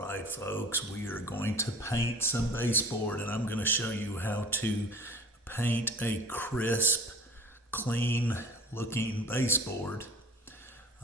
right, folks, we are going to paint some baseboard, and I'm going to show you how to paint a crisp, clean looking baseboard.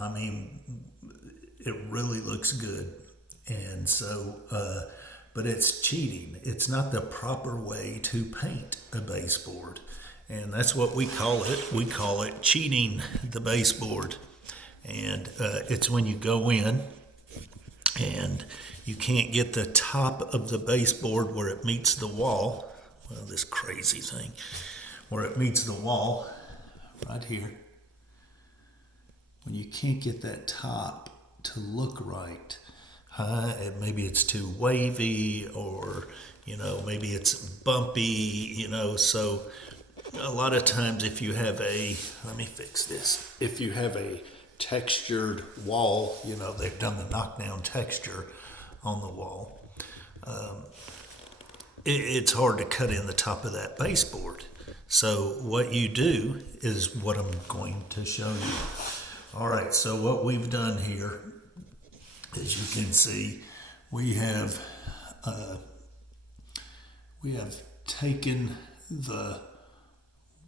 I mean, it really looks good. And so, but it's cheating. It's not the proper way to paint a baseboard. And that's what we call it. We call it cheating the baseboard. And it's when you go in and you can't get the top of the baseboard where it meets the wall. Well, this crazy thing, where it meets the wall, right here. When you can't get that top to look right, and maybe it's too wavy, or maybe it's bumpy, so a lot of times if you have let me fix this, if you have a textured wall, they've done the knockdown texture on the wall, it's hard to cut in the top of that baseboard. So what you do is what I'm going to show you. All right, so what we've done here, as you can see, we have taken the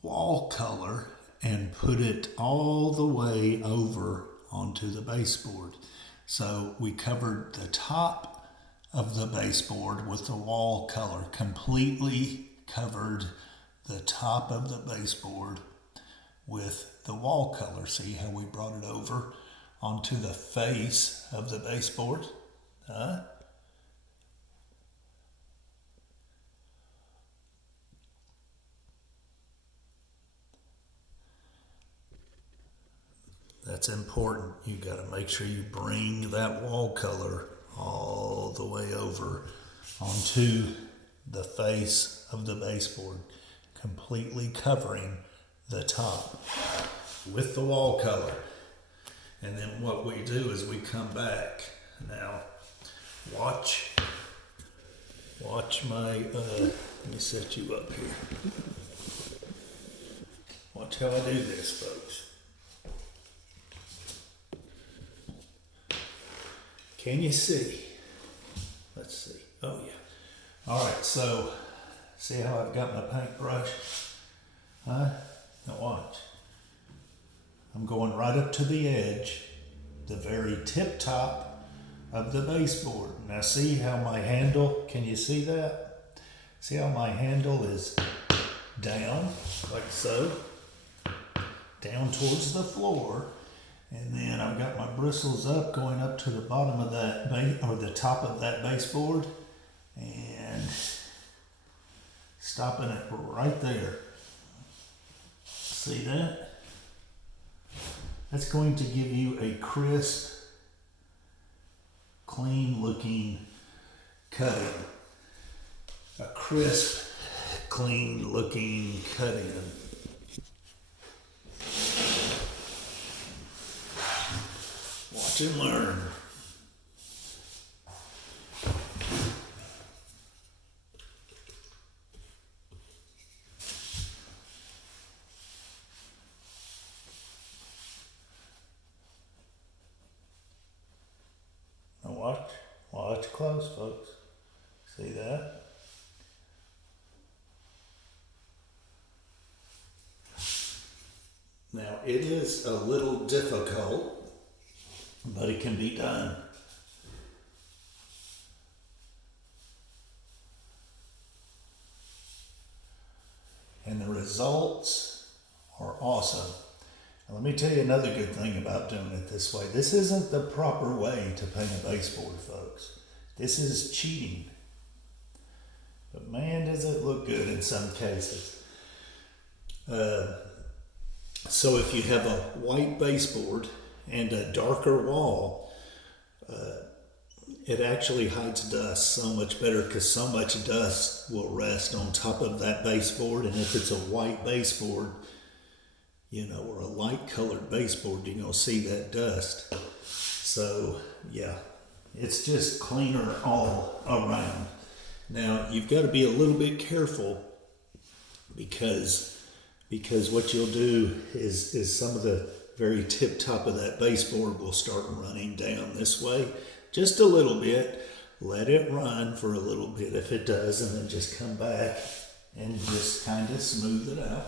wall color and put it all the way over onto the baseboard. So we covered the top of the baseboard with the wall color, completely covered the top of the baseboard with the wall color. See how we brought it over onto the face of the baseboard? That's important. You got to make sure you bring that wall color all the way over onto the face of the baseboard, completely covering the top with the wall color. And then what we do is we come back. Now, watch my, let me set you up here. Watch how I do this, folks. Can you see? Let's see. Oh yeah. All right, so see how I've got my paintbrush? Now watch. I'm going right up to the edge, the very tip top of the baseboard. Now see how my handle, can you see that? See how my handle is down, like so, down towards the floor. And then I've got my bristles up, going up to the bottom of that or the top of that baseboard, and stopping it right there. See that? That's going to give you a crisp, clean looking cutting. A crisp, clean looking cutting. Watch and learn. Now watch close, folks. See that? Now it is a little difficult, but it can be done. And the results are awesome. Now let me tell you another good thing about doing it this way. This isn't the proper way to paint a baseboard, folks. This is cheating. But man, does it look good in some cases. So if you have a white baseboard and a darker wall, it actually hides dust so much better, because so much dust will rest on top of that baseboard. And if it's a white baseboard, or a light colored baseboard, you're going to see that dust. So yeah, it's just cleaner all around. Now you've got to be a little bit careful, because what you'll do is some of the very tip top of that baseboard will start running down this way just a little bit. let it run for a little bit if it does, and then just come back and just kind of smooth it out.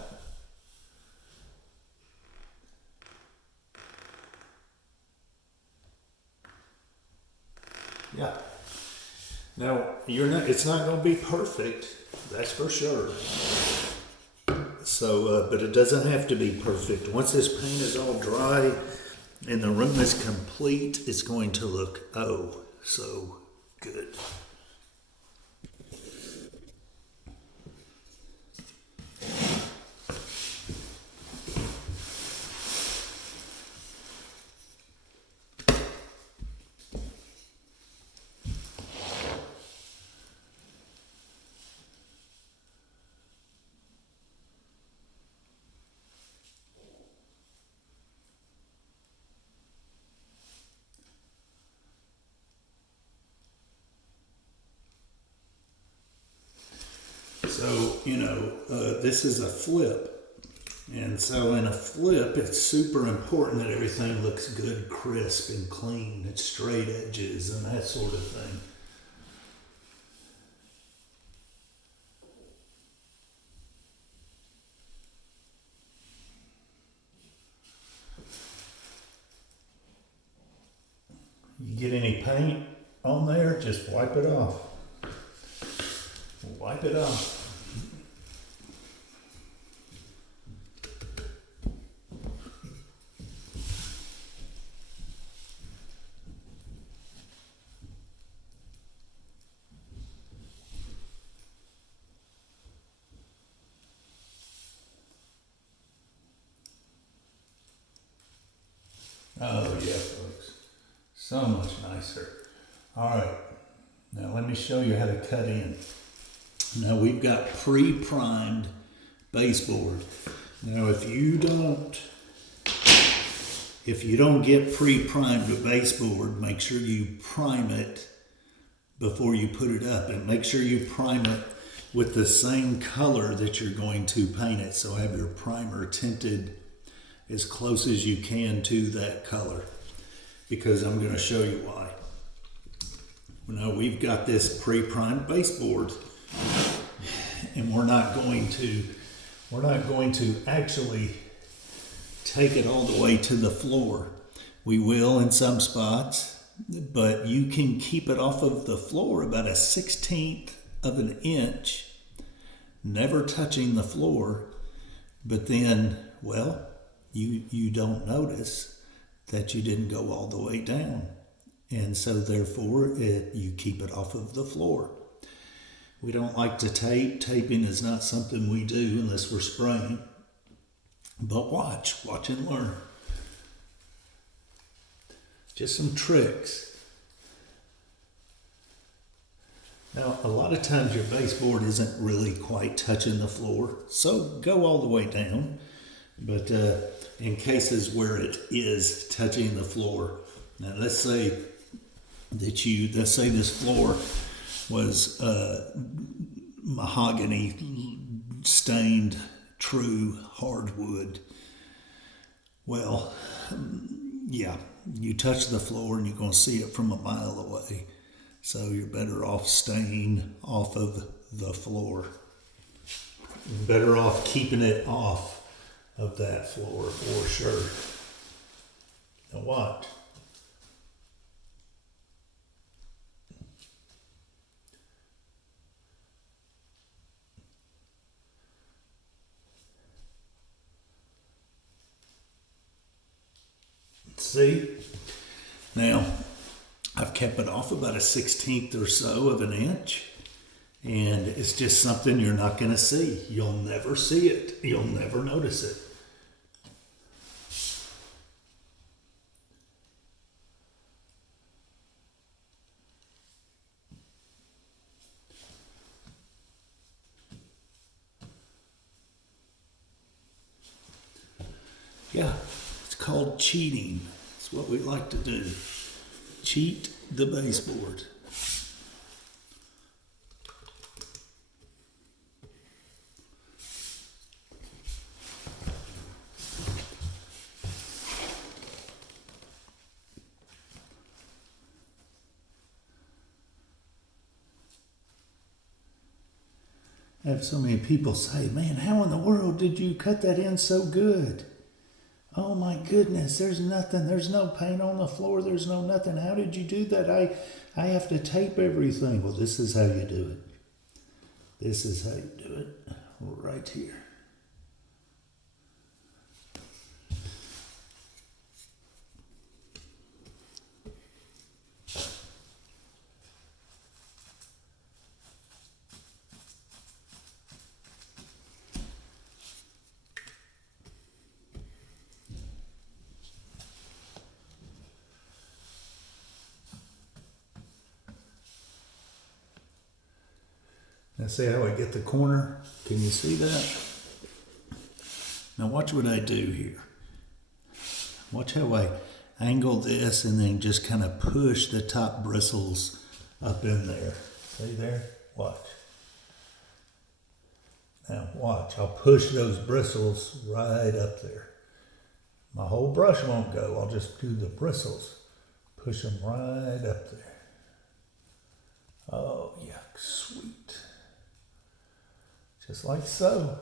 Yeah. Now, it's not going to be perfect, that's for sure. So, but it doesn't have to be perfect. Once this paint is all dry and the room is complete, it's going to look, oh, so good. So, this is a flip. And so in a flip, it's super important that everything looks good, crisp, and clean. It's straight edges and that sort of thing. You get any paint on there, just wipe it off. Wipe it off. Oh yeah, folks, so much nicer. All right, now let me show you how to cut in. Now we've got pre-primed baseboard. Now if you don't get pre-primed with baseboard, make sure you prime it before you put it up, and make sure you prime it with the same color that you're going to paint it. So have your primer tinted as close as you can to that color, because I'm going to show you why. Now we've got this pre-primed baseboard, and we're not going to actually take it all the way to the floor. We will in some spots, but you can keep it off of the floor about 1/16 of an inch, never touching the floor, but then, well, you don't notice that you didn't go all the way down. And so therefore you keep it off of the floor. We don't like to tape. Taping is not something we do unless we're spraying. But watch and learn. Just some tricks. Now, a lot of times your baseboard isn't really quite touching the floor, so go all the way down. But in cases where it is touching the floor, now let's say this floor was mahogany stained true hardwood. Well, yeah, you touch the floor and you're going to see it from a mile away. So you're better off staying off of the floor. You're better off keeping it off of that floor for sure. Now watch. See? Now, I've kept it off about 1/16 or so of an inch, and it's just something you're not going to see. You'll never see it. You'll never notice it. Yeah, it's called cheating. It's what we like to do. Cheat the baseboard. I have so many people say, man, how in the world did you cut that in so good? Oh my goodness, there's nothing, there's no paint on the floor, there's no nothing. How did you do that? I have to tape everything. Well, this is how you do it. This is how you do it, right here. Now see how I get the corner? Can you see that? Now watch what I do here. Watch how I angle this and then just kind of push the top bristles up in there. See there? Watch. Now watch, I'll push those bristles right up there. My whole brush won't go, I'll just do the bristles. Push them right up there. Oh, yuck, sweet. Just like so.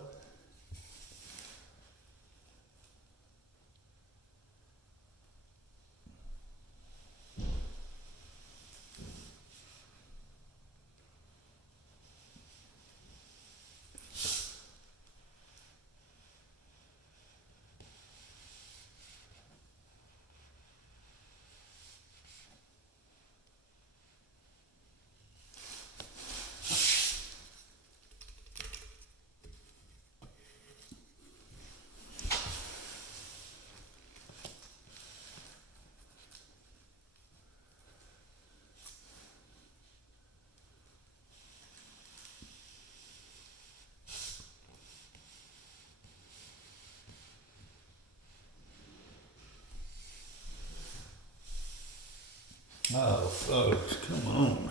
Oh, folks, come on.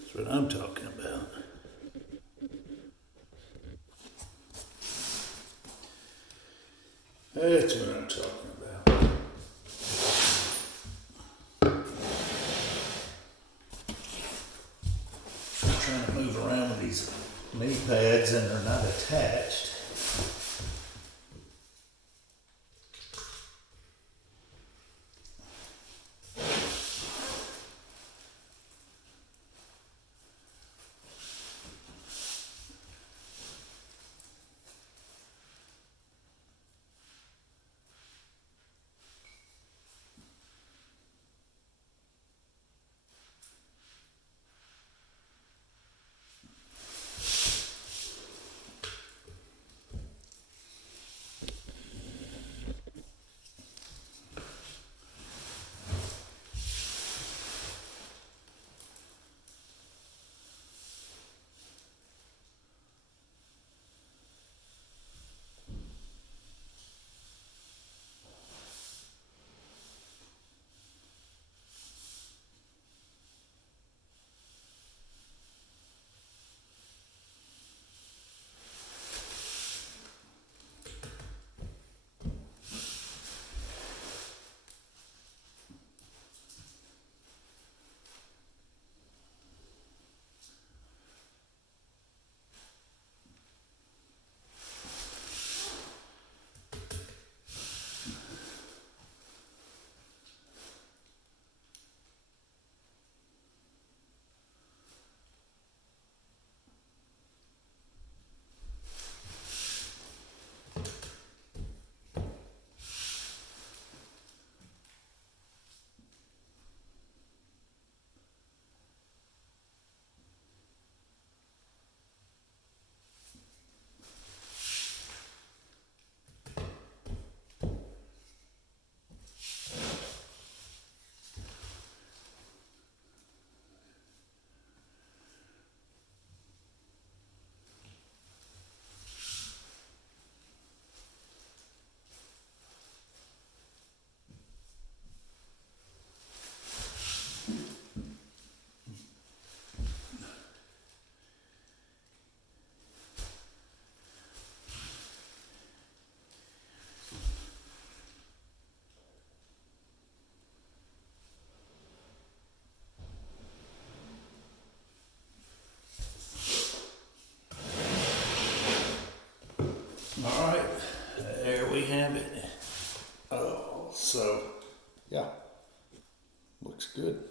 That's what I'm talking about. That's what I'm talking about. I'm trying to move around with these knee pads and they're not attached. Oh, so yeah, looks good.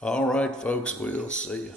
All right, folks, we'll see you.